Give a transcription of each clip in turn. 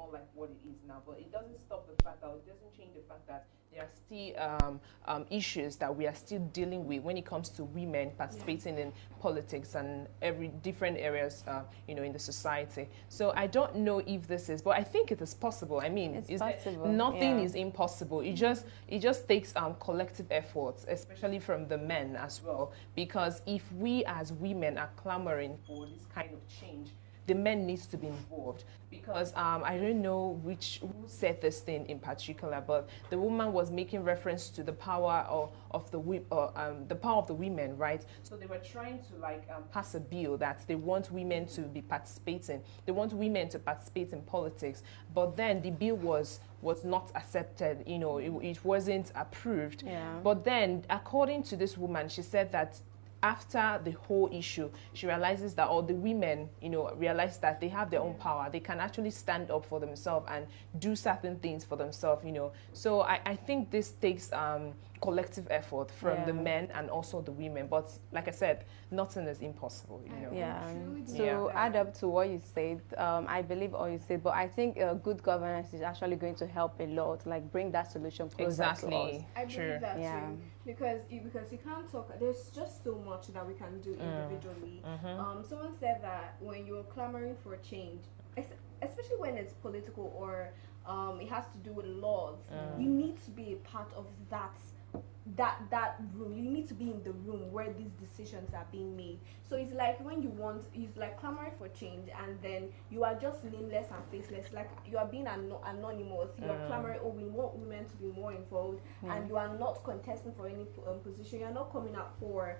unlike what it is now. But it doesn't stop the fact that, it doesn't change the fact that there are still issues that we are still dealing with when it comes to women participating in politics and every different areas, in the society. So I don't know if this is, but I think it is possible. I mean, It's possible. nothing is impossible. It just takes collective efforts, especially from the men as well. Because if we as women are clamoring for this kind of change, the men needs to be involved. Because I don't know who said this thing in particular, but the woman was making reference to the power the power of the women, right? So they were trying to like pass a bill that they want women to be participating. They want women to participate in politics, but then the bill was not accepted. It wasn't approved. Yeah. But then, according to this woman, she said that after the whole issue, she realizes that all the women, realize that they have their own power. They can actually stand up for themselves and do certain things for themselves. So I think this takes collective effort from the men and also the women. But like I said, nothing is impossible. Yeah. Truly To add up to what you said, I believe all you said, but I think good governance is actually going to help a lot, like bring that solution closer to us. Exactly. I True. believe that Yeah. too, because you can't talk. There's just so much that we can do individually. Someone said that when you're clamoring for change, especially when it's political or it has to do with laws, you need to be a part of that room. You need to be in the room where these decisions are being made. So it's like it's like clamoring for change, and then you are just nameless and faceless. Like you are being anonymous. You are clamoring, oh, we want women to be more involved, and you are not contesting for any position. You are not coming up for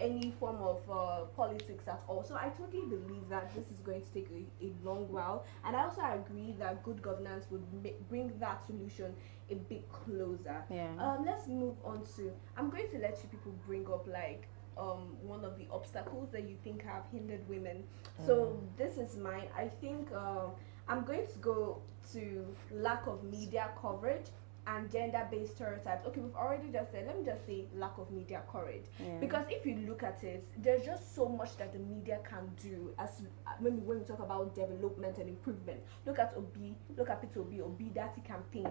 any form of politics at all. So I totally believe that this is going to take a long while, and I also agree that good governance would bring that solution a bit closer. Yeah. Let's move on to. I'm going to let you people bring up like one of the obstacles that you think have hindered women. So this is mine. I think I'm going to go to lack of media coverage and gender-based stereotypes. Okay, we've already just said, let me just say lack of media coverage. Because if you look at it, there's just so much that the media can do as when we talk about development and improvement. Look at Peter Obi Daddy campaign.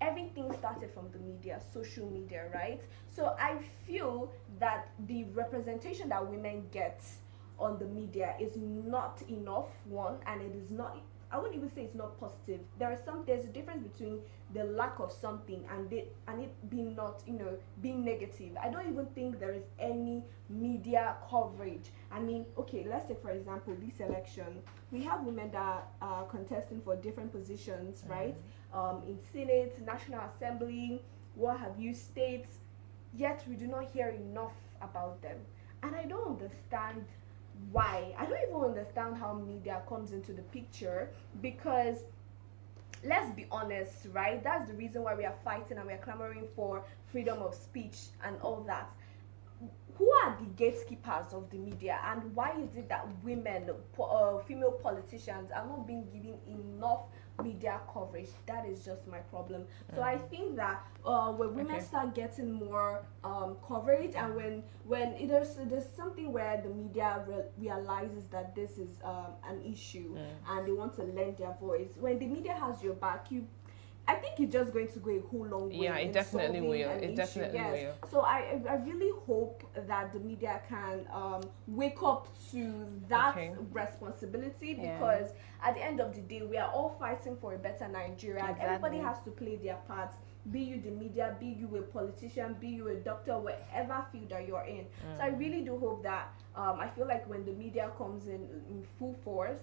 Everything started from the media, social media, right? So I feel that the representation that women get on the media is not enough, one, and it is not, I wouldn't even say it's not positive. There's a difference between the lack of something and it being not, being negative. I don't even think there is any media coverage. I mean, okay, let's take for example this election. We have women that are contesting for different positions, right? In Senate, National Assembly, what have you, states, yet we do not hear enough about them. And I don't understand why. I don't even understand how media comes into the picture, because let's be honest, right? That's the reason why we are fighting and we are clamoring for freedom of speech and all that. Who are the gatekeepers of the media, and why is it that women, female politicians are not being given enough media coverage? That is just my problem. So I think that when women start getting more coverage, and when there's something where the media realizes that this is an issue and they want to lend their voice, when the media has your back, I think it's just going to go a whole long way. Yeah, it definitely will. It definitely will. So I really hope that the media can wake up to that responsibility, because at the end of the day, we are all fighting for a better Nigeria. Exactly. And everybody has to play their part. Be you the media, be you a politician, be you a doctor, whatever field that you're in. So I really do hope that I feel like when the media comes in full force,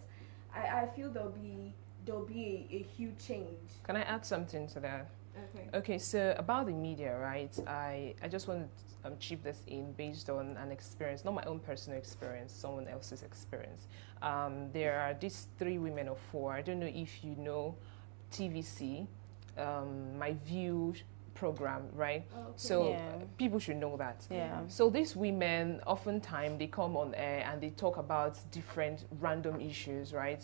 I feel there'll be a huge change. Can I add something to that? Okay. Okay, so about the media, right? I just want to chip this in based on an experience, not my own personal experience, someone else's experience. There are these 3 women of 4. I don't know if you know TVC, My View program, right? Okay. So people should know that. Yeah. So these women, oftentimes they come on air and they talk about different random issues, right?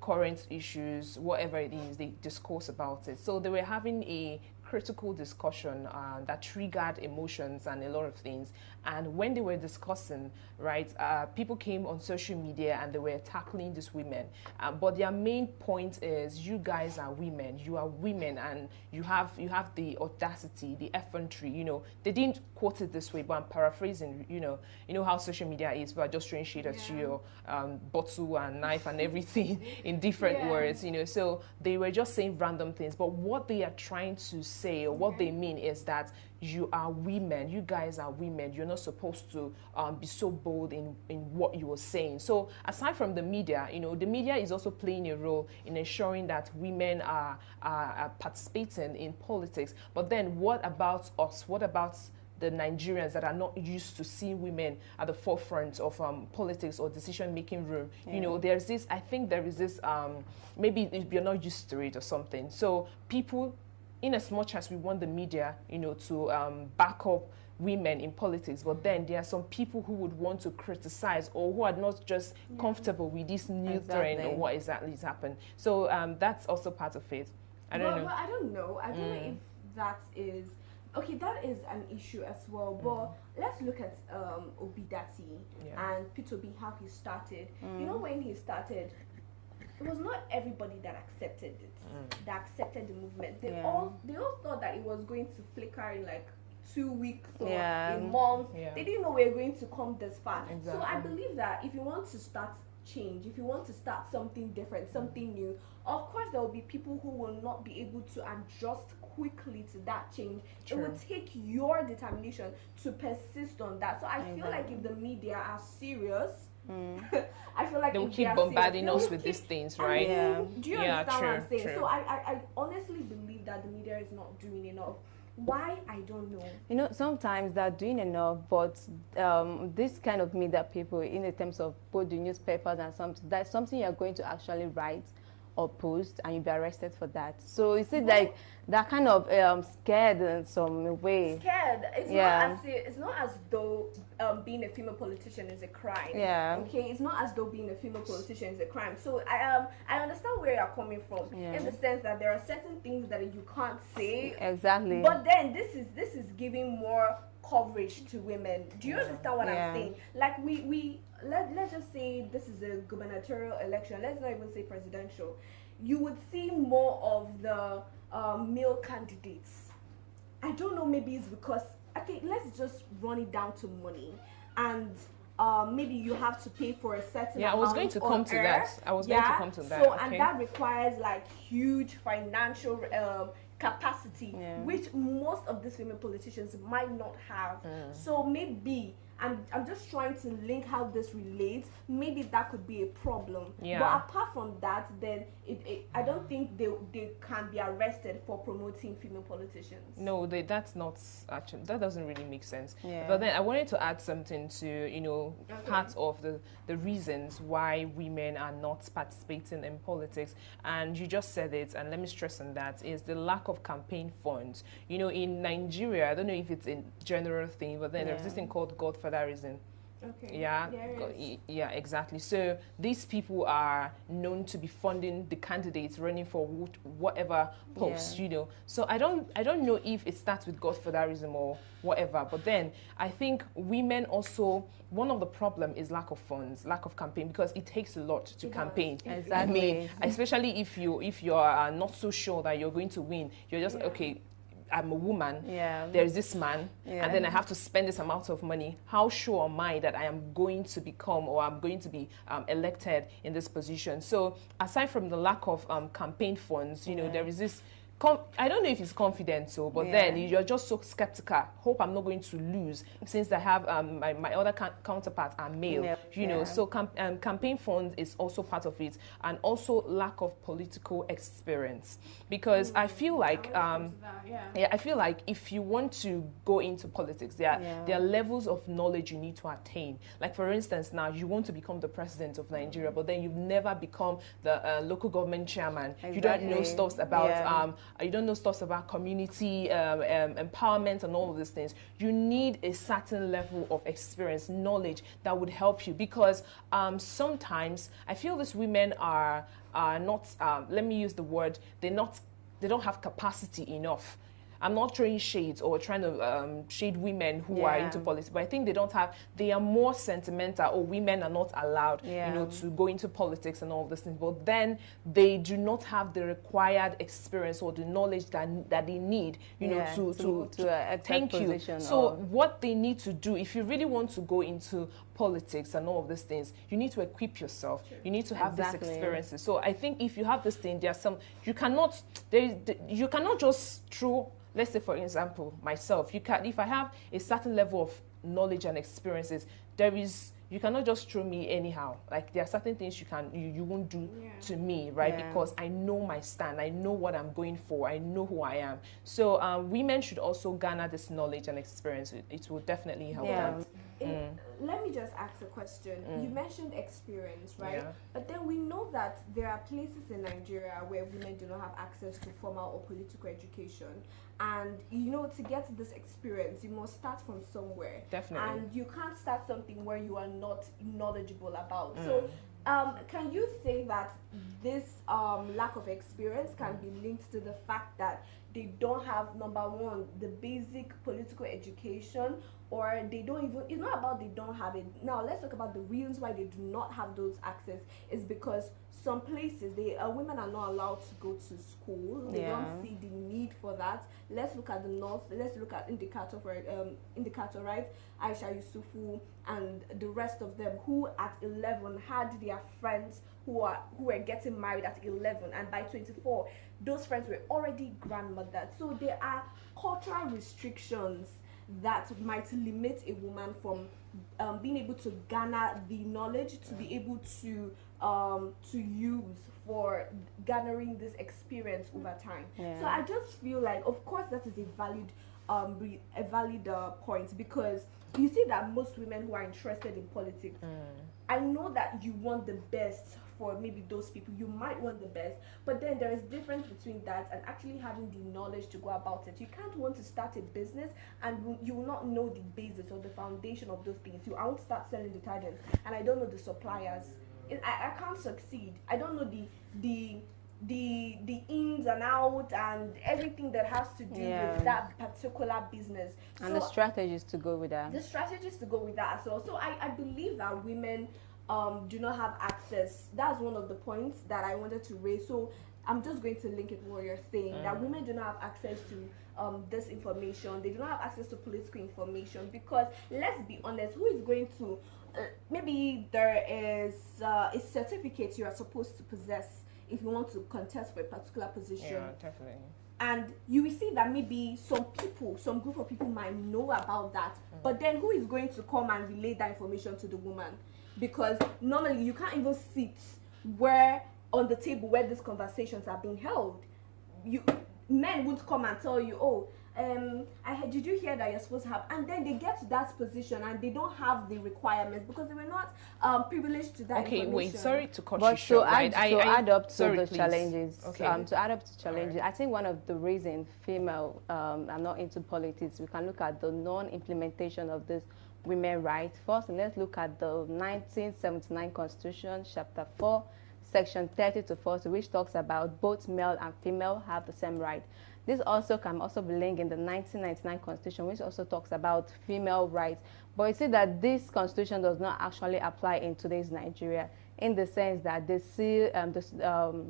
Current issues, whatever it is, they discourse about it. So they were having a critical discussion that triggered emotions and a lot of things. And when they were discussing, right, people came on social media and they were tackling these women. But their main point is, you guys are women. You are women, and you have the audacity, the effrontery. You know, they didn't quote it this way, but I'm paraphrasing. You know how social media is. People are just throwing shade at you, bottle and knife and everything in different words. You know, so they were just saying random things. But what they are trying to say, or what they mean, is that you are women, you guys are women, you're not supposed to be so bold in what you were saying. So aside from the media, you know, the media is also playing a role in ensuring that women are participating in politics. But then what about us? What about the Nigerians that are not used to seeing women at the forefront of politics or decision-making room? You know, there's this, I think there is this, maybe you're not used to it or something. So people, in as much as we want the media, you know, to back up women in politics, but then there are some people who would want to criticize, or who are not just comfortable with this new trend or what exactly is happening. So that's also part of it. I don't know. Well, I don't know. I don't know if that is okay. That is an issue as well. But let's look at Obidient and P2B, how he started. You know, when he started, it was not everybody that accepted it, that accepted the movement. They all thought that it was going to flicker in like 2 weeks or a month. They didn't know we were going to come this far. So I believe that if you want to start change, if you want to start something different, something new, of course there will be people who will not be able to adjust quickly to that change. It will take your determination to persist on that. So I feel like if the media are serious, I feel like they will keep bombarding us with these things, right? Do you understand what I'm saying? So I honestly believe that the media is not doing enough. Why? I don't know. You know, sometimes they're doing enough, but this kind of media people, in the terms of both the newspapers and something, that's something you're going to actually write or post, and you'll be arrested for that. So you see, like, they're kind of scared in some way. Scared. It's not as though being a female politician is a crime. Okay. It's not as though being a female politician is a crime. So I understand where you're coming from, in the sense that there are certain things that you can't say. Exactly. But then this is giving more coverage to women. Do you understand what I'm saying? Like let's just say this is a gubernatorial election. Let's not even say presidential. You would see more of the male candidates. I don't know, maybe it's because, okay, let's just run it down to money, and maybe you have to pay for a certain amount. I was going to come to that. So and that requires like huge financial capacity, which most of these female politicians might not have. So maybe I'm just trying to link how this relates. Maybe that could be a problem. But apart from that, then I don't think they can be arrested for promoting female politicians. No, that's not actually, that doesn't really make sense. But then I wanted to add something to, you know, part of the reasons why women are not participating in politics. And you just said it, and let me stress on that, is the lack of campaign funds. You know, in Nigeria, I don't know if it's a general thing, but then there's this thing called godfatherism. Okay. Yeah, exactly. So these people are known to be funding the candidates running for whatever post, you know. So I don't know if it starts with godfatherism or whatever, but then I think women also, one of the problem is lack of funds, lack of campaign, because it takes a lot to campaign. Exactly. I mean, especially if you're not so sure that you're going to win, you're just okay, I'm a woman, there's this man, and then I have to spend this amount of money. How sure am I that I am going to become, or I'm going to be elected in this position? So aside from the lack of campaign funds, you know, there is this, I don't know if it's confidential, but then you're just so skeptical. Hope I'm not going to lose, since I have my other counterparts are male, you know. So campaign funds is also part of it, and also lack of political experience. Because I feel like I feel like if you want to go into politics, there are levels of knowledge you need to attain. Like, for instance, now you want to become the president of Nigeria, but then you've never become the local government chairman. You don't know stuff about you don't know stuff about community empowerment and all of these things. You need a certain level of experience, knowledge that would help you, because sometimes I feel these women are not, let me use the word, they don't have capacity enough. I'm not throwing shades or trying to shade women who are Yeah. into politics, but I think they are more sentimental, or women are not allowed, Yeah. you know, to go into politics and all of these things. But then they do not have the required experience or the knowledge that they need, you know, Yeah, to a thank you. position. So what they need to do, if you really want to go into politics and all of these things, you need to equip yourself. You need to have these experiences. So I think if you have this thing, there are some, you cannot just throw, let's say for example myself, if I have a certain level of knowledge and experiences, you cannot just throw me anyhow. Like there are certain things you won't do to me, right? Yeah. Because I know my stand, I know what I'm going for, I know who I am. So women should also garner this knowledge and experience. It will definitely help them. Let me just ask a question. You mentioned experience, right? Yeah. But then we know that there are places in Nigeria where women do not have access to formal or political education. And, you know, to get this experience, you must start from somewhere. Definitely. And you can't start something where you are not knowledgeable about. So, can you say that this lack of experience can be linked to the fact that they don't have, number one, the basic political education, or they don't even, it's not about they don't have it. Now let's talk about the reasons why they do not have those access. Is because some places women are not allowed to go to school. They don't see the need for that. Let's look at the north. Let's look at Indicator, right? Aisha Yusufu and the rest of them, who at 11 had their friends who were getting married at 11, and by 24 those friends were already grandmothered. So there are cultural restrictions that might limit a woman from being able to garner the knowledge to be able to use for garnering this experience over time. So I just feel like, of course, that is a valid point, because you see that most women who are interested in politics, I know that you want the best for maybe those people. You might want the best, but then there is difference between that and actually having the knowledge to go about it. You can't want to start a business and you will not know the basis or the foundation of those things. I want to start selling detergents and I don't know the suppliers. I can't succeed. I don't know the ins and outs and everything that has to do with that particular business. And the strategies to go with that. The strategies to go with that as well. So I believe that women do not have access. That's one of the points that I wanted to raise. So I'm just going to link it to what you're saying, that women do not have access to this information. They do not have access to political information, because let's be honest, who is going to maybe there is a certificate you are supposed to possess if you want to contest for a particular position. Yeah, definitely. And you will see that maybe some group of people might know about that, but then who is going to come and relay that information to the woman? Because normally you can't even sit on the table where these conversations are being held. Men would come and tell you, did you hear that you're supposed to have? And then they get to that position and they don't have the requirements because they were not privileged to that information. Okay, wait, sorry to cut But you short. to add up to the please. challenges, Okay. I think one of the reasons female are not into politics, we can look at the non-implementation of this women rights. First, let's look at the 1979 Constitution, Chapter 4, Section 30 to 40, which talks about both male and female have the same right. This also can be linked in the 1999 Constitution, which also talks about female rights. But you see that this Constitution does not actually apply in today's Nigeria, in the sense that they see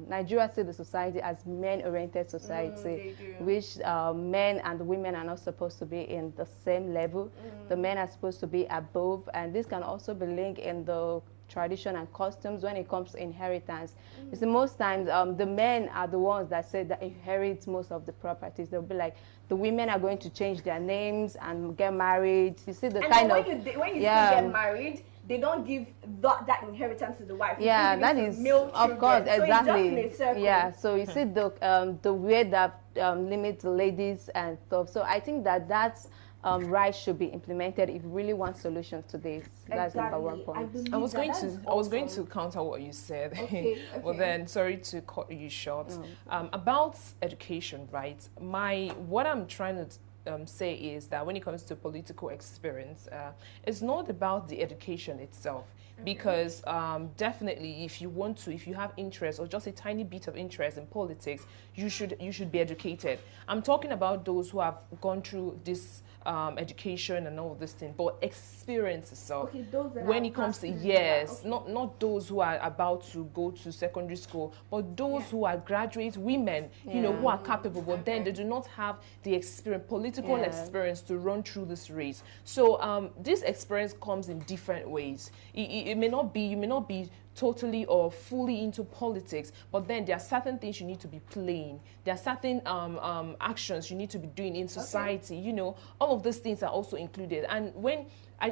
Nigeria see the society as men-oriented society, which men and women are not supposed to be in the same level. The men are supposed to be above, and this can also be linked in the tradition and customs when it comes to inheritance. You see, most times the men are the ones that say that inherit most of the properties. They'll be like, the women are going to change their names and get married. You see the and kind when you get married, they don't give that inheritance to the wife. Yeah, that is of course, exactly. Yeah, so you see the way that limits the ladies and stuff. So I think that that's rights should be implemented if we really want solutions to this. That's number one point. I was going to counter what you said. Okay. Well then, sorry to cut you short. About education, right? What I'm trying to say is that when it comes to political experience, it's not about the education itself. because definitely if you have interest or just a tiny bit of interest in politics, you should be educated. I'm talking about those who have gone through this education and all of this thing, but experience itself. Okay, those that when are it comes to past yes, okay. not those who are about to go to secondary school, but those who are graduate women, you know, who are capable, but then they do not have the experience, political experience to run through this race. So this experience comes in different ways. You may not be totally or fully into politics, but then there are certain things you need to be playing. There are certain actions you need to be doing in society. You know, all of those things are also included. And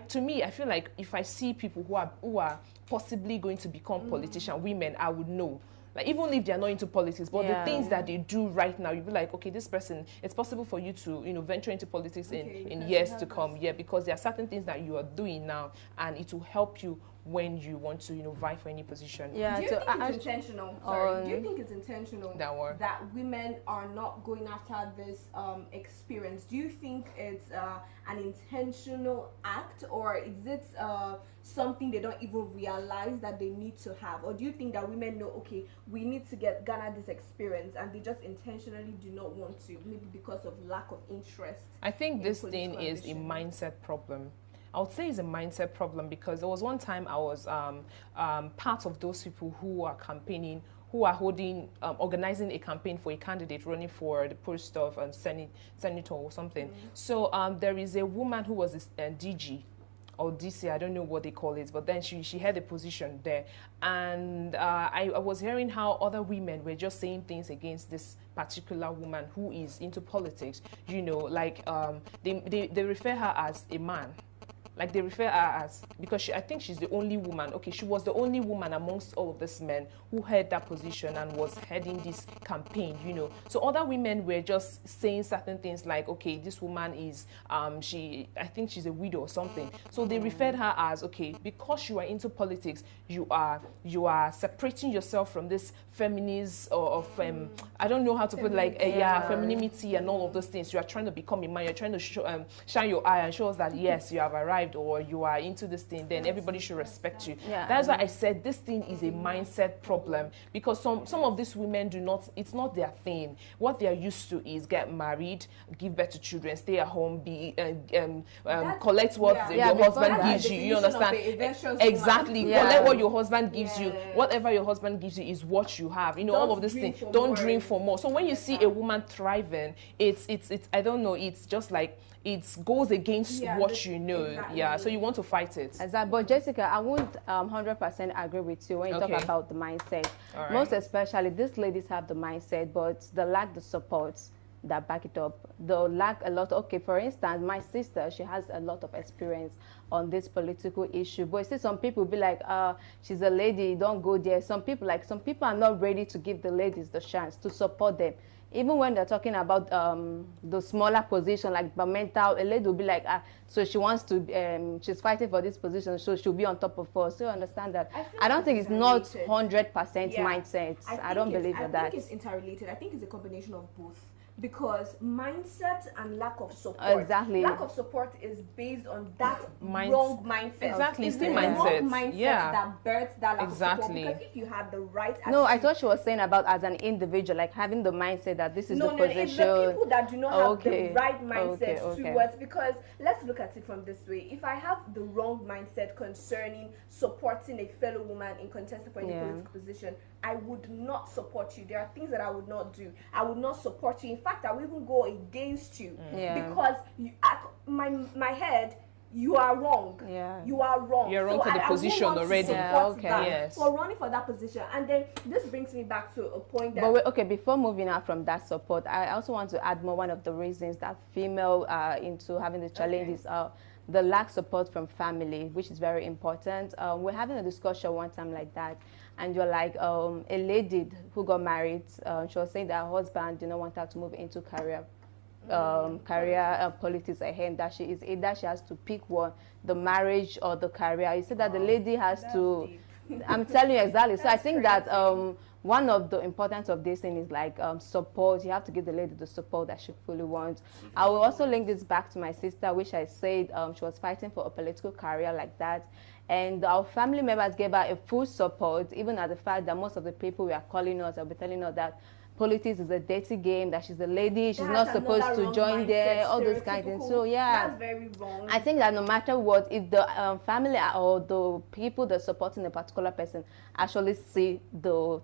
to me, I feel like if I see people who are possibly going to become politicians, women, I would know. Like, even if they're not into politics, but the things that they do right now, you'll be like, okay, this person, it's possible for you to, you know, venture into politics in years to come. Yeah, because there are certain things that you are doing now, and it will help you when you want to, you know, vie for any position. Yeah. Do you think it's intentional? Sorry. Do you think it's intentional that women are not going after this experience? Do you think it's an intentional act, or is it something they don't even realize that they need to have? Or do you think that women know, okay, we need to garner this experience, and they just intentionally do not want to, maybe because of lack of interest? I think this thing is a mindset problem. I would say it's a mindset problem, because there was one time I was part of those people who are campaigning, who are organizing a campaign for a candidate running for the post of senator or something. So there is a woman who was a DG or DC, I don't know what they call it, but then she had a position there. And I was hearing how other women were just saying things against this particular woman who is into politics. You know, like they refer her as a man. Like, they refer her as, because I think she's the only woman, okay, she was the only woman amongst all of these men who held that position and was heading this campaign, you know. So other women were just saying certain things like, okay, this woman is, I think she's a widow or something. So they referred her as, okay, because you are into politics, you are separating yourself from this feminist or I don't know how to put it, like, femininity and all of those things. You are trying to become a man, you're trying to shine your eye and show us that, yes, you have arrived, or you are into this thing, then everybody should respect you. That's why I said this thing is a mindset problem, because some of these women it's not their thing. What they are used to is get married, give birth to children, stay at home, be collect what your husband gives you. You understand? Exactly. Collect what your husband gives you. Whatever your husband gives you is what you have. You know, all of this thing. Don't drink for more. So when you see a woman thriving, it's I don't know, it's just like, it goes against what you know. Yeah, so you want to fight it. Exactly. But Jessica, I won't 100% agree with you when you talk about the mindset. Right. Most especially, these ladies have the mindset, but they lack the support that back it up. They lack a lot. Okay, for instance, my sister, she has a lot of experience on this political issue, but you see some people be like, she's a lady, don't go there. Some people are not ready to give the ladies the chance to support them. Even when they're talking about the smaller position, like mental, a lady will be like, so she wants to, she's fighting for this position, so she'll be on top of us. So you understand that. I don't think it's not 100% mindset. I don't believe in that. I think it's interrelated. I think it's a combination of both. Because mindset and lack of support. Exactly. Lack of support is based on that wrong mindset. Exactly. It's the wrong mindset that births that lack of support. Because if you have the right attitude. No, I thought she was saying about as an individual, like having the mindset that this is the position. No, it's the people that do not have the right mindset towards. Because let's look at it from this way. If I have the wrong mindset concerning supporting a fellow woman in contesting for any political position, I would not support you. There are things that I would not do. I would not support you. In fact, I will even go against you because my head, you are wrong. You are wrong. You're wrong for the position already. For running for that position. And then this brings me back to a point that. But wait, okay, before moving out from that support, I also want to add more. One of the reasons that female are into having the challenges are the lack support from family, which is very important. We're having a discussion one time like that, and you're like, a lady who got married, she was saying that her husband did not want her to move into career politics ahead, that she is either she has to pick one, the marriage or the career. You said that the lady has to, I'm telling you exactly. So I think that one of the importance of this thing is like support. You have to give the lady the support that she fully wants. I will also link this back to my sister, which I said she was fighting for a political career like that. And our family members gave her a full support, even at the fact that most of the people were calling us, they'll be telling us that politics is a dirty game, that she's a lady, she's not supposed to join there, all those kind of things. So yeah, that's very wrong. I think that no matter what, if the family or the people that are supporting a particular person actually see the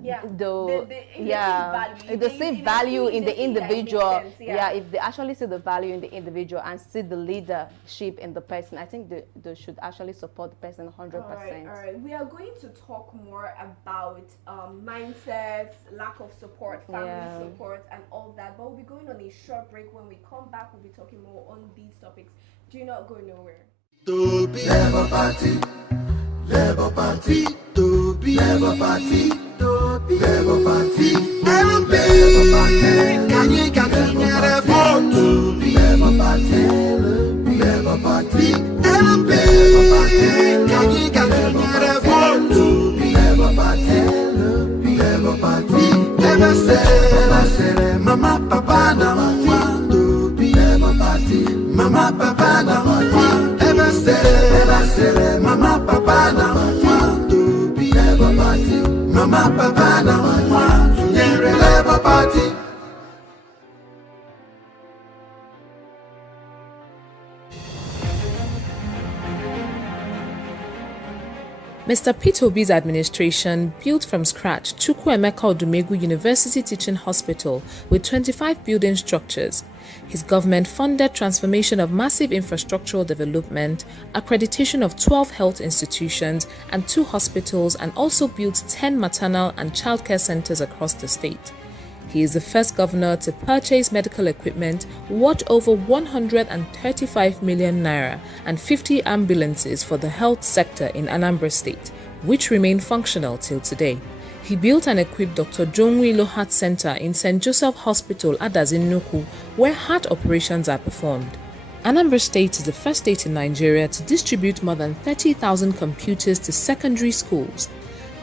if they see value in the individual, if they actually see the value in the individual and see the leadership in the person, I think they should actually support the person 100%. All right. We are going to talk more about mindsets, lack of support, family support, and all that. But we'll be going on a short break. When we come back, we'll be talking more on these topics. Do not go nowhere. To be Labour Party, Labour Party, to be Labour Party, to be Labour Party, LP, can you get a vote? To be Labour Party, Labour Party, LP, can you get a vote? To be Labour Party, Labour Party, ever say, Mama, Papa, now, to be Labour Party, Mama, Papa, now, ever say, Mama, Papa, now, to be Labour Party, Mama, Papa, now, to be Labour Party. Mr. Peter Obi's administration built from scratch Chukwuemeka Odumegwu University Teaching Hospital with 25 building structures. His government funded transformation of massive infrastructural development, accreditation of 12 health institutions and 2 hospitals, and also built 10 maternal and childcare centers across the state. He is the first governor to purchase medical equipment worth over 135 million naira and 50 ambulances for the health sector in Anambra State, which remain functional till today. He built and equipped Dr. Jonwilo Heart Center in St. Joseph Hospital, Adazinnuku, where heart operations are performed. Anambra State is the first state in Nigeria to distribute more than 30,000 computers to secondary schools.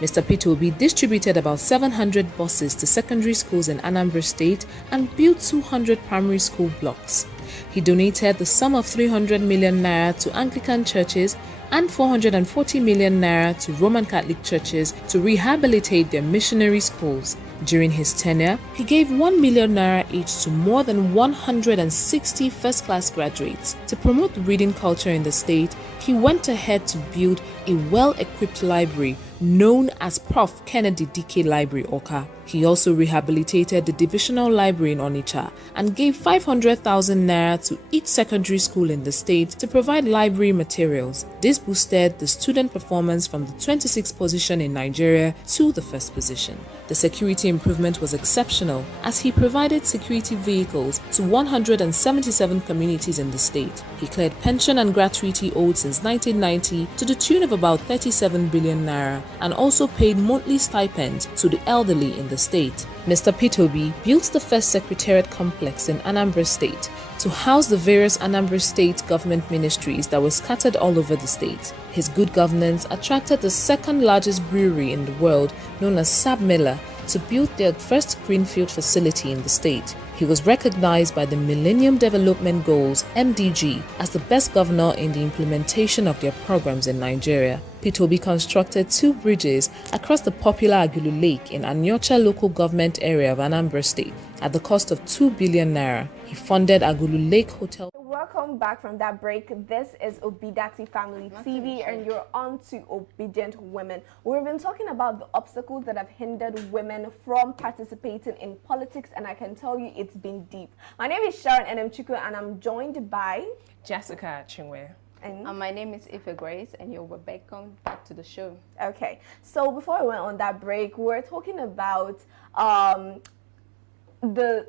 Mr. Peter Obi distributed about 700 buses to secondary schools in Anambra State and built 200 primary school blocks. He donated the sum of 300 million naira to Anglican churches and 440 million naira to Roman Catholic churches to rehabilitate their missionary schools. During his tenure, he gave 1 million naira each to more than 160 first-class graduates. To promote the reading culture in the state, he went ahead to build a well-equipped library known as Prof. Kennedy Dike Library, Oka. He also rehabilitated the divisional library in Onitsha and gave 500,000 naira to each secondary school in the state to provide library materials. This boosted the student performance from the 26th position in Nigeria to the first position. The security improvement was exceptional as he provided security vehicles to 177 communities in the state. He cleared pension and gratuity owed since 1990 to the tune of about 37 billion naira and also paid monthly stipends to the elderly in the state. Mr. Peter Obi built the first secretariat complex in Anambra State to house the various Anambra State government ministries that were scattered all over the state. His good governance attracted the second largest brewery in the world, known as Sab Miller, to build their first greenfield facility in the state. He was recognized by the Millennium Development Goals (MDG) as the best governor in the implementation of their programs in Nigeria. Peter Obi constructed 2 bridges across the popular Agulu Lake in Anyocha local government area of Anambra State at the cost of 2 billion naira. He funded Agulu Lake Hotel. Welcome back from that break. This is Obidati Family TV and you're on to Obedient Women. We've been talking about the obstacles that have hindered women from participating in politics, and I can tell you it's been deep. My name is Sharon Enemchukwu and I'm joined by Jessica Chinwe. And my name is Ife Grace and you're welcome back to the show. Okay, so before we went on that break, we're talking about the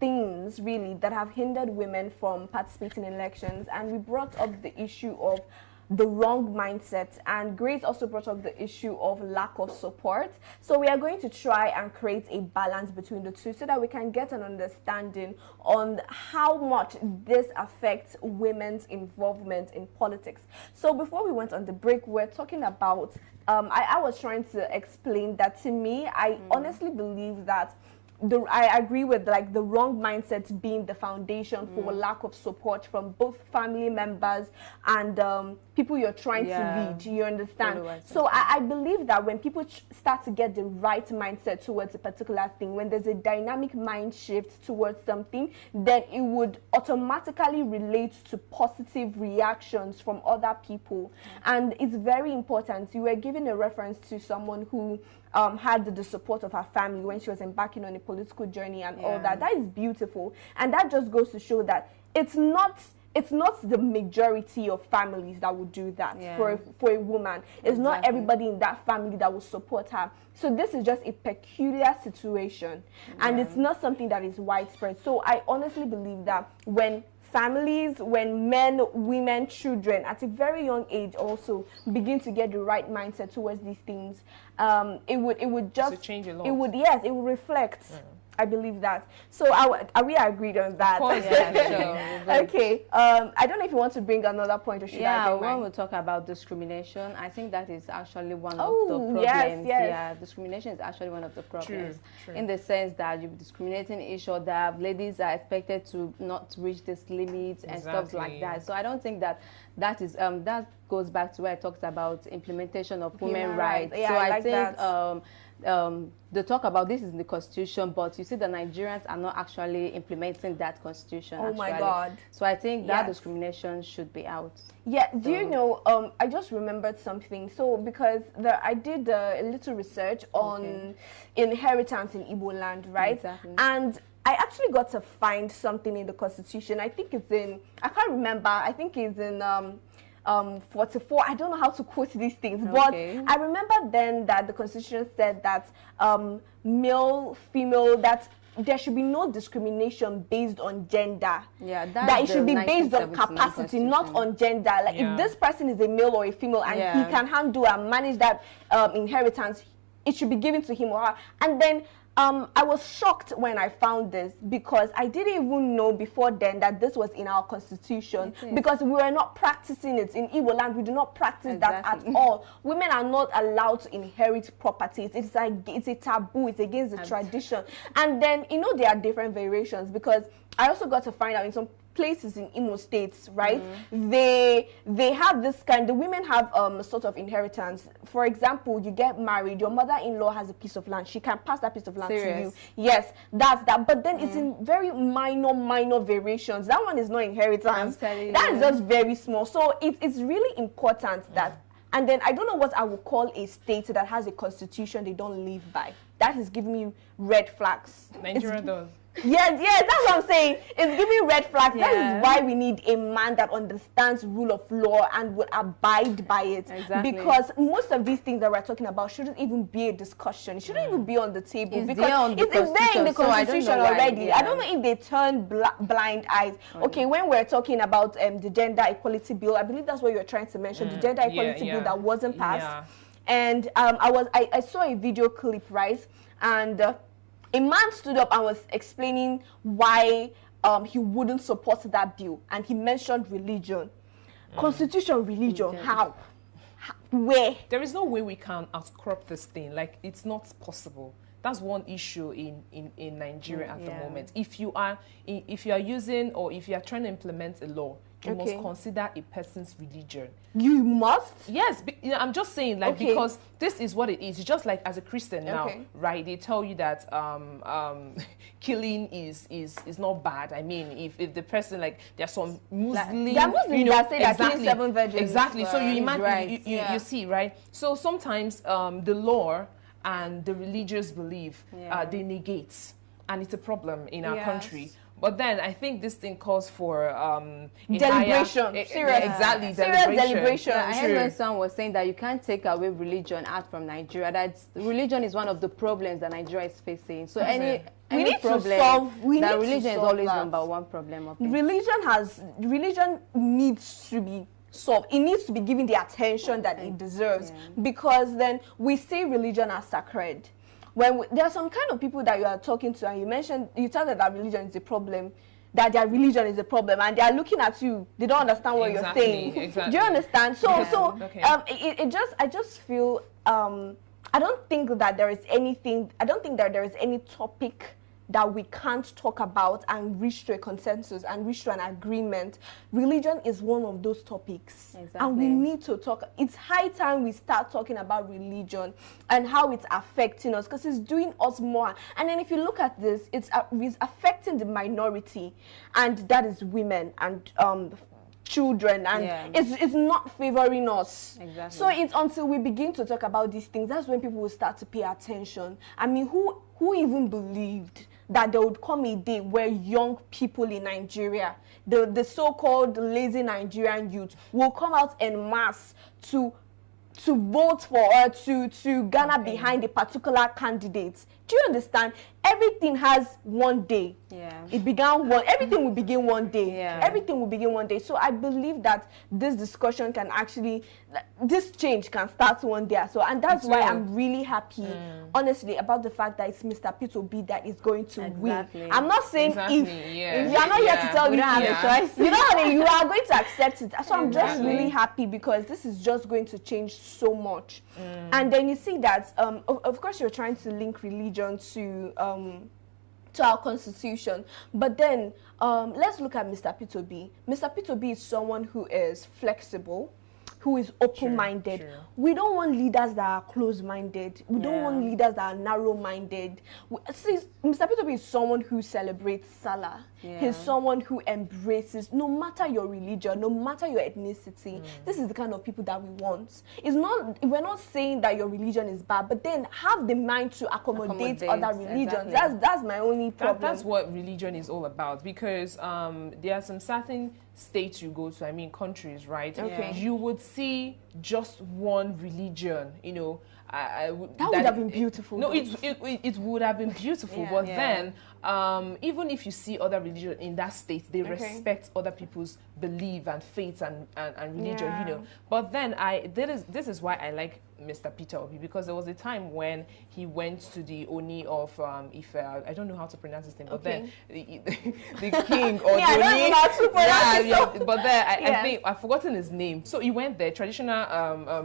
things really that have hindered women from participating in elections, and we brought up the issue of the wrong mindset, and Grace also brought up the issue of lack of support. So we are going to try and create a balance between the two so that we can get an understanding on how much this affects women's involvement in politics. So before we went on the break, we're talking about I was trying to explain that to me, I honestly believe that I agree with like the wrong mindset being the foundation for lack of support from both family members and people you're trying to lead. You understand? So I believe that when people start to get the right mindset towards a particular thing, when there's a dynamic mind shift towards something, then it would automatically relate to positive reactions from other people. And it's very important. You were giving a reference to someone who had the support of her family when she was embarking on a political journey and all that. That is beautiful, and that just goes to show that it's not the majority of families that would do that for a woman. It's not everybody in that family that will support her. So this is just a peculiar situation, and it's not something that is widespread. So I honestly believe that when families, when men, women, children at a very young age also begin to get the right mindset towards these things, it would just change a lot. It would reflect. I believe that. So we agreed on that. Of course, sure. Okay. I don't know if you want to bring another point or should I bring when mine? we talk about discrimination, I think that is actually one of the problems. Yes. Yeah, discrimination is actually one of the problems. True. In the sense that you're discriminating each other, ladies are expected to not reach this limit and stuff like that. So I don't think that is that goes back to where I talked about implementation of women rights. Yeah, so I I like think that. they talk about this is in the constitution, but you see the Nigerians are not actually implementing that constitution. Oh my actually. God. So I think that discrimination should be out. Yeah, do you know, I just remembered something. So because I did a little research on inheritance in Igbo land, right? Exactly. And I actually got to find something in the constitution. I think it's in, I can't remember, I think it's in 44. I don't know how to quote these things, but I remember then that the constitution said that male, female, that there should be no discrimination based on gender. Yeah, that it should be based on capacity, not on gender. Like if this person is a male or a female and he can handle and manage that inheritance, it should be given to him or her. And then I was shocked when I found this because I didn't even know before then that this was in our constitution because we were not practicing it. In Igbo land, we do not practice that at all. Women are not allowed to inherit properties. It's like, it's a taboo. It's against the tradition. And then, you know, there are different variations because I also got to find out in some places in Imo states, right? They have this kind, the women have sort of inheritance. For example, you get married, your mother-in-law has a piece of land, she can pass that piece of land to you. Yes, that's that. But then it's in very minor variations. That one is not inheritance. That is just very small. So it's really important that, and then I don't know what I would call a state that has a constitution they don't live by. That is giving me red flags. Nigeria does. Yes, that's what I'm saying. It's giving red flags. That is why we need a man that understands rule of law and would abide by it. Because most of these things that we're talking about shouldn't even be a discussion. It shouldn't even be on the table because it's there in the constitution already. I don't know if they turn blind eyes. Okay, when we're talking about the gender equality bill, I believe that's what you're trying to mention, the gender equality bill that wasn't passed. And I saw a video clip, right? And a man stood up and was explaining why he wouldn't support that bill, and he mentioned religion. Constitution, religion, how? Where? There is no way we can outcrop this thing. Like, it's not possible. That's one issue in Nigeria at the moment. If you are using, or if you are trying to implement a law, you must consider a person's religion. You must? Yes. You know, I'm just saying, like, because this is what it is. It's just like as a Christian now, right? They tell you that killing is not bad. I mean, if the person, like, there's some Muslim, there are Muslims that say that killing 7 virgins. Exactly. So you imagine, you see, right? So sometimes the law and the religious belief, they negate, and it's a problem in our country. But then I think this thing calls for deliberation. Serious. Exactly. Serious deliberation. I heard when someone was saying that you can't take away religion out from Nigeria. That religion is one of the problems that Nigeria is facing. So any problem, religion is always number one problem of it. Religion needs to be solved. It needs to be given the attention that it deserves, because then we see religion as sacred. When there are some kind of people that you are talking to and you tell them that religion is a problem, that their religion is a problem, and they are looking at you, they don't understand what you're saying. Do you understand? So I just feel I don't think that there is anything. I don't think that there is any topic that we can't talk about and reach to a consensus and reach to an agreement. Religion is one of those topics. Exactly. And we need to talk. It's high time we start talking about religion and how it's affecting us, because it's doing us more. And then if you look at this, it's affecting the minority, and that is women and children, and it's not favoring us. Exactly. So it's until we begin to talk about these things, that's when people will start to pay attention. I mean, who even believed that there would come a day where young people in Nigeria, the so-called lazy Nigerian youth, will come out en masse to vote for or to garner behind a particular candidate? Do you understand? Everything has one day. Yeah. Everything will begin one day. Yeah. Everything will begin one day. So I believe that this discussion can actually, this change can start one day as well. And that's why I'm really happy, honestly, about the fact that it's Mr. Peter B that is going to win. I'm not saying if you are not here to tell me, we don't have a choice. you know what I mean? You are going to accept it. So I'm just really happy, because this is just going to change so much. And then you see that, of course, you're trying to link religion to our constitution, but then let's look at Mr. Peter B. Mr. Peter B is someone who is flexible, who is open-minded. Sure. We don't want leaders that are closed-minded. We don't want leaders that are narrow-minded. Mr. Peter B is someone who celebrates Salah. He's someone who embraces, no matter your religion, no matter your ethnicity. This is the kind of people that we want. We're not saying that your religion is bad, but then have the mind to accommodate other religions. Exactly. That's my only problem. That's what religion is all about, because there are some certain states you go to, I mean countries, right? Okay. You would see just one religion, you know. That would have been beautiful. No, it would have been beautiful, but then even if you see other religion in that state, they respect other people's belief and faith and religion, you know. But then this is why I like Mr. Peter Obi, because there was a time when he went to the Oni of Ife. I don't know how to pronounce his name, but then the king or the Oni. But then I think I've forgotten his name. So he went there, traditional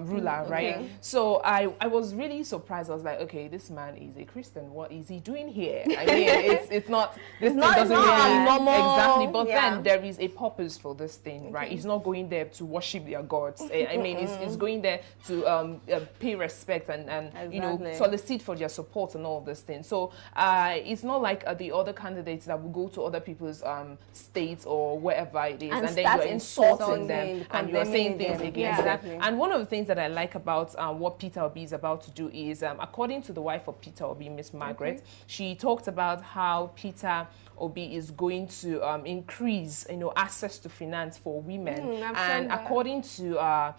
ruler, right? So I was really surprised. I was like, okay, this man is a Christian. What is he doing here? I mean, it's not. This thing doesn't really normal. Exactly. But then there is a purpose for this thing, right? He's not going there to worship their gods. I mean, he's going there to pay respect and you know, solicit for their support and all of this thing. So it's not like the other candidates that will go to other people's states or wherever it is, and then you're insulting them and you're saying things against them. And one of the things that I like about what Peter Obi is about to do is, according to the wife of Peter Obi, Miss Margaret, she talked about how Peter Obi is going to increase, you know, access to finance for women. And according to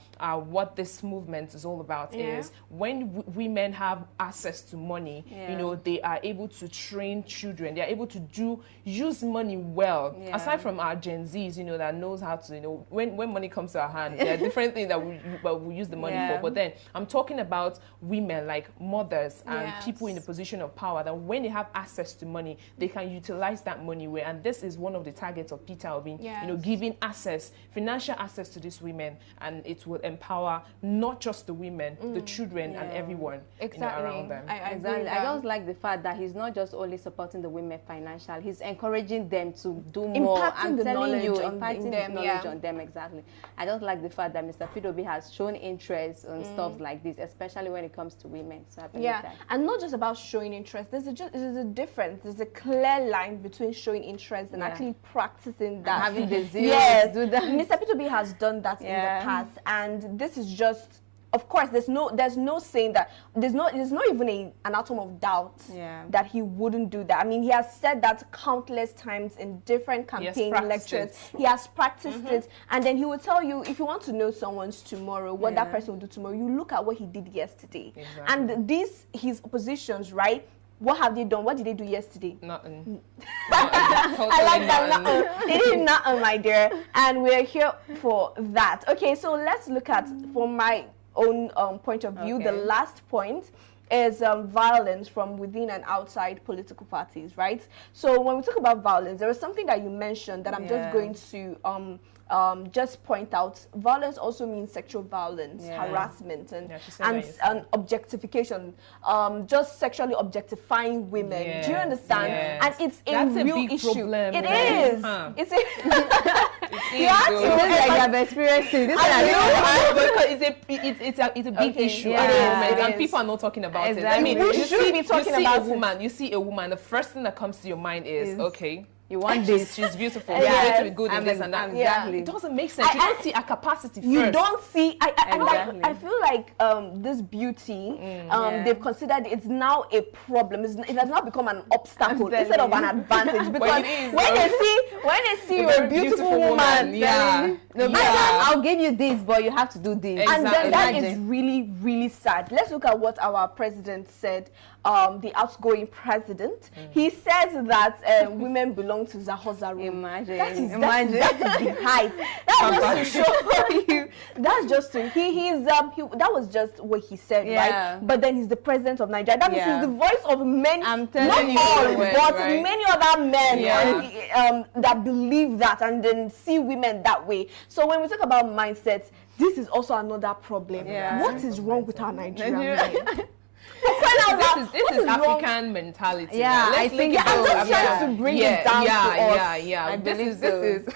what this movement is all about is, when women have access to money, you know, they are able to train children. They are able to use money well. Aside from our Gen Zs, you know, that knows how to, you know, when money comes to our hand, there are different things that we use the money for. But then I'm talking about women, like mothers and people in the position of power, that when they have access to money, they can utilize that money well. And this is one of the targets of Peter Obi, you know, giving access, financial access to these women, and it will empower not just the women, the children and everyone you know, around them. I just like the fact that he's not just only supporting the women financially, he's encouraging them to do more. I'm telling you, imparting the knowledge on them. Exactly. I just like the fact that Mr. Peter Obi has shown interest in stuff like this, especially when it comes to women. So I believe that. And not just about showing interest. There's a difference. There's a clear line between showing interest and actually practicing that. And having the zeal. Yes, Mr. Peter B has done that in the past, and this is just. Of course, there's no saying that there's not even an atom of doubt that he wouldn't do that. I mean, he has said that countless times in different campaign lectures. He has practiced it, and then he will tell you, if you want to know someone's tomorrow, what that person will do tomorrow, you look at what he did yesterday. And his oppositions, right? What have they done? What did they do yesterday? Nothing. I like that. Nothing. They did nothing, my dear. And we're here for that. Okay, so let's look at, from my own point of view, the last point is violence from within and outside political parties, right? So when we talk about violence, there is something that you mentioned that I'm just going to just point out violence also means sexual violence, harassment, and objectification, just sexually objectifying women. Yes, do you understand? yes. And it's a That's real a big issue. problem, It right? is. Huh. It's a It You have to is, know though. Like you have experienced it. This I is know. Because it's a big Okay, issue yeah, at the it moment, is. and people are not talking about Exactly. it. I mean, We you should see, be talking you see about a it. woman, you see a woman, the first thing that comes to your mind is, okay, you want she's, this. she's beautiful, Yes. she's going to be good in this and that. Exactly. It doesn't make sense. You don't see a capacity You first. don't see. Exactly. I feel like this beauty, they've considered it's now a problem. It has now become an obstacle telling instead of you. an advantage. Because it is, when though. they see A you're a very beautiful beautiful woman, woman, yeah. I'll give you this, but you have to do this. and then that is Imagine. really, really sad. Let's look at what our president said. The outgoing president, he says that women belong to Zahoza room. Imagine. That is Imagine. that is the height. That's just to show you. That's just to that was just what he said, Yeah. right? But then he's the president of Nigeria. That means Yeah. he's the voice of many, I'm not telling you, all, right, but right. many other men Yeah. that believe that and then see women that way. So when we talk about mindsets, this is also another problem. Yeah. What is wrong with our Nigerian men? This is African mentality. Yeah, Let's I look think at I'm it. just trying to bring it down to us. Yeah. I This believe is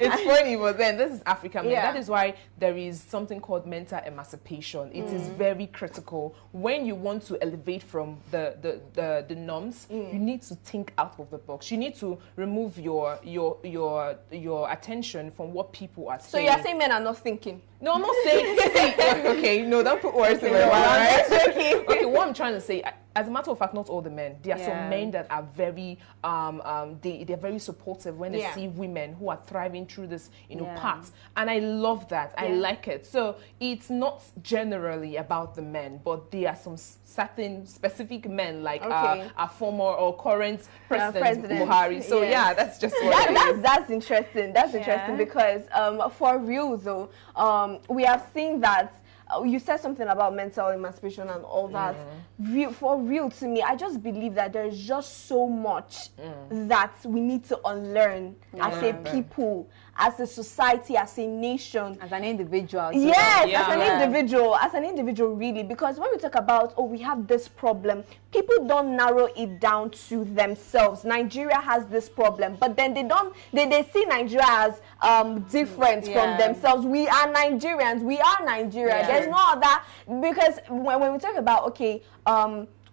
it's funny, but then this is African men. Yeah. That is why there is something called mental emancipation. It is very critical. When you want to elevate from the norms, you need to think out of the box. You need to remove your attention from what people are So saying. you're saying men are not thinking? No, I'm not saying. Okay, no, don't put words in my mouth. Right? Okay, what I'm trying to say, as a matter of fact, not all the men. There are some men that are very, they're very supportive when they see women who are thriving through this, path, and I love that. I like it. So it's not generally about the men, but there are some certain specific men, like our former or current President Buhari. So yeah, that's just what it is. That's interesting. That's interesting because for real though, we have seen that. You said something about mental emancipation and all that. For real, to me, I just believe that there is just so much that we need to unlearn as a people, as a society, as a nation, As an individual. Yes, as an individual, really. Because when we talk about, we have this problem, people don't narrow it down to themselves. Nigeria has this problem, but then they see Nigeria as different from themselves. We are Nigerians. We are Nigeria. There's no other, because when we talk about,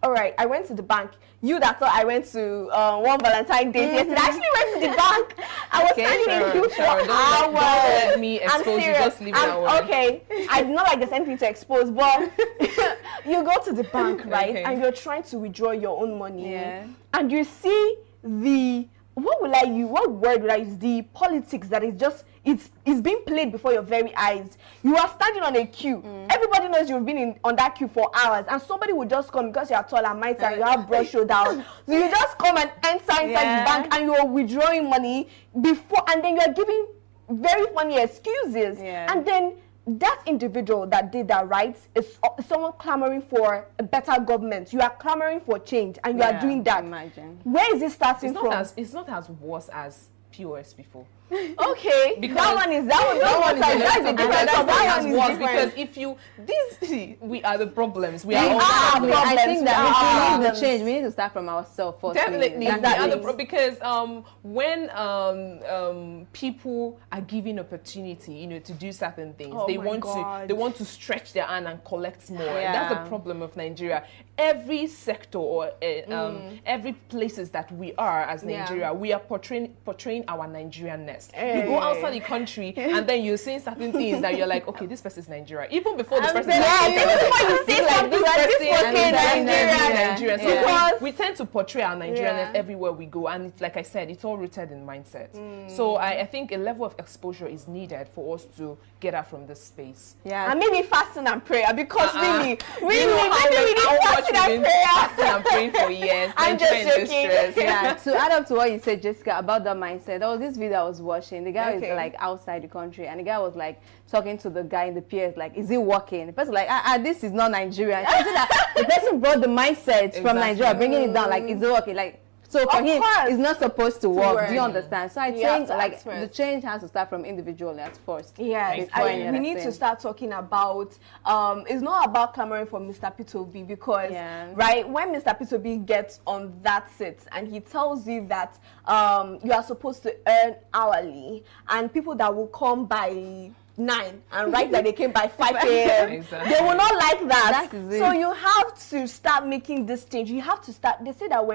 all right, I went to the bank. You that thought I went to one Valentine's Day yesterday. I actually went to the bank. I was standing in queue for hours. Don't let me expose you. serious. Just leave it that way. Okay, I do not like there's anything to expose, but you go to the bank, right, and you're trying to withdraw your own money, and you see what word would I use? The politics that is just, it's being played before your very eyes. You are standing on a queue. Everybody knows you've been on that queue for hours, and somebody will just come because you are tall and mighty and you have broad shoulders. So you just come and enter inside the bank and you are withdrawing money before, and then you are giving very funny excuses. And then that individual that did that, right, is someone clamoring for a better government. You are clamoring for change, and you are doing that. Imagine. Where is it starting from? It's not as worse as POS before. Okay, Because that one is a different one. Because if you we are the problems. We are all are problems. I think that if we need problems. the change, we need to start from ourselves first. Definitely, That's we are the the because when people are given opportunity, to do certain things, they want to stretch their hand and collect more. That's the problem of Nigeria. Every sector or every places that we are as Nigeria, we are portraying our Nigerianness. You go outside the country and then you're saying certain things that you're like, okay, this person is Nigeria. Even before this person is Nigerian. So we tend to portray our Nigerianness everywhere we go, and it's, like I said, it's all rooted in mindset. So I think a level of exposure is needed for us to get out from this space. And maybe fasting and prayer, because really we need fasting and prayer. Fasting and praying for years. I'm just joking. To add up to what you said, Jessica, about that mindset, there was this video I was watching. The guy was like outside the country, and the guy was like talking to the guy in the PS, like, is it working? The person like, this is not Nigeria. So that the person brought the mindset from Nigeria, bringing it down, like, is it working? Like, So for Of him, course. it's not supposed to work. Do you work. understand? So I You have think to like ask first. the change has to start from individual at first. Yes, Before any we other need to thing. start talking about, it's not about clamoring for Mr. P2B because, Yeah. right, when Mr. P2B gets on that seat and he tells you that you are supposed to earn hourly and people that will come by 9 and write that they came by 5 a.m. Exactly. They will not like that. That is So it. you have to start making this change. You have to start. They say that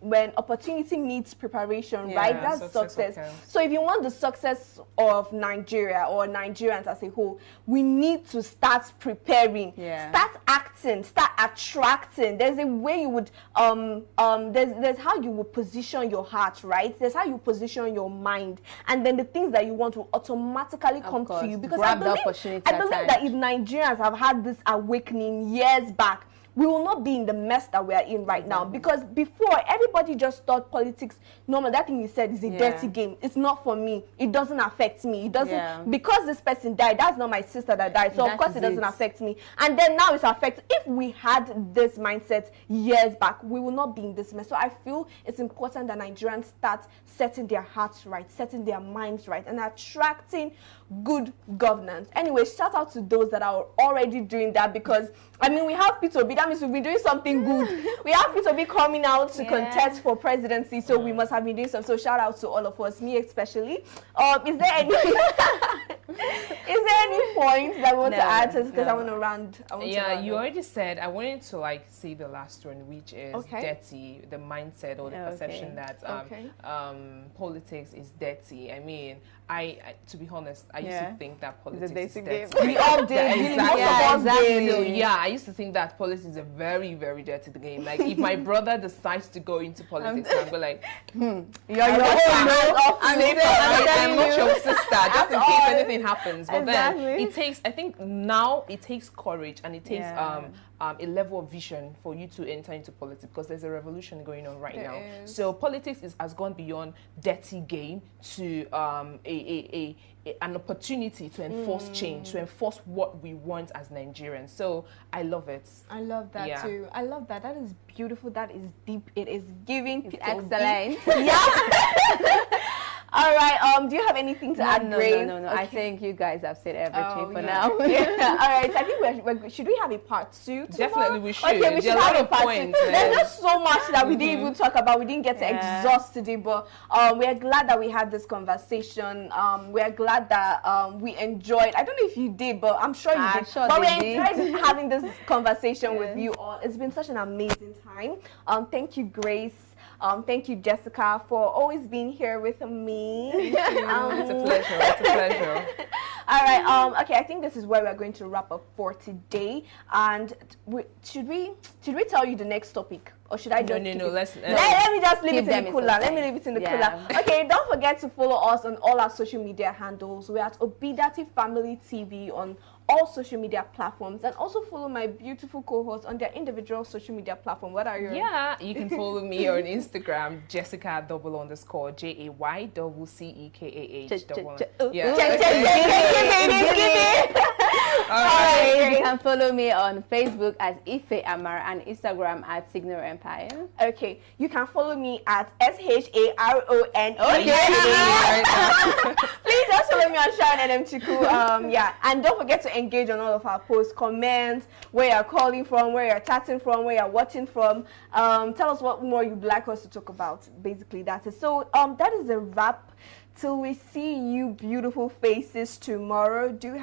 when opportunity needs preparation, right? Yeah, That's success success. counts. So if you want the success of Nigeria or Nigerians as a whole, we need to start preparing. Yeah. Start acting. Start attracting. There's a way you would there's how you would position your heart, right? There's how you position your mind, and then the things that you want will automatically come to course. you. Because Grab I the believe, opportunity I at believe hand. that if Nigerians have had this awakening years back, we will not be in the mess that we are in right now. Because before, everybody just thought politics, normal, that thing you said is a Yeah. dirty game. It's not for me. It doesn't affect me. It doesn't, Yeah. because this person died, that's not my sister that died. So of That course is it doesn't it. affect me. And then now it's affecting. If we had this mindset years back, we will not be in this mess. So I feel it's important that Nigerians start setting their hearts right, setting their minds right, and attracting good governance. Anyway, shout out to those that are already doing that, because I mean we have P2B, that means we've been doing something good. We have P2B coming out to contest for presidency, so we must have been doing some. So shout out to all of us, me especially. Is there any point that we want to No, add to this? Because I no. want to round. Yeah, you already said. I wanted to like say the last one, which is Okay. dirty. The mindset or the Okay. perception that politics is dirty. I mean, I to be honest, I used Yeah. to think that It's a politics is dirty dirty. game. We all did. Yeah, Really, exactly. most of us exactly. did. So yeah, I used to think that politics is a very, very dirty game. Like if my brother decides to go into politics, I'm go like, You're I'm your not- own man off I'm today. I'm not your sister, just in At case all. anything happens. But then Exactly. it takes, I think now it takes courage and it takes Yeah. a level of vision for you to enter into politics, because there's a revolution going on right There now. is. So politics has gone beyond dirty game to an opportunity to enforce change, to enforce what we want as Nigerians. So I love it. I love that Yeah. too. I love that. That is beautiful. That is deep. It is giving. It's P2B. excellent. Yeah. All right. Do you have anything to add, Grace? No. Okay. I think you guys have said everything Oh, for yeah. now. Yeah. All right. I think should we have a part 2? Definitely we should. Okay, we There should are a have lot a of part 2. points, There's man. just so much that we didn't even talk about. We didn't get to Yeah. exhaust today, but we are glad that we had this conversation. We are glad that we enjoyed. I don't know if you did, but I'm sure you I'm did. sure But we they did. enjoyed having this conversation with Yes. you all. It's been such an amazing time. Thank you, Grace. Thank you, Jessica, for always being here with me. It's a pleasure. It's a pleasure. All right. Okay. I think this is where we're going to wrap up for today. And should we tell you the next topic, or should I just? No. keep it? Let's. Let me just leave Keep it in them the in cooler. Let me suspense. leave it in the Yeah. cooler. Okay. Don't forget to follow us on all our social media handles. We're at Obidient Family TV on all social media platforms, and also follow my beautiful co-hosts on their individual social media platform. What are your? Yeah, you can follow me on Instagram, Jessica _JAY_JECKAH. Yeah. All right. You can follow me on Facebook as Ife Amar and Instagram at Signal Empire. Okay, you can follow me at SHARON. Okay. Please just follow me on Sharon and Chiku. Yeah, and don't forget to engage on all of our posts, comments, where you're calling from, where you're chatting from, where you're watching from. Tell us what more you'd like us to talk about. Basically, that's it. So that is a wrap. Till we see you beautiful faces tomorrow. Do have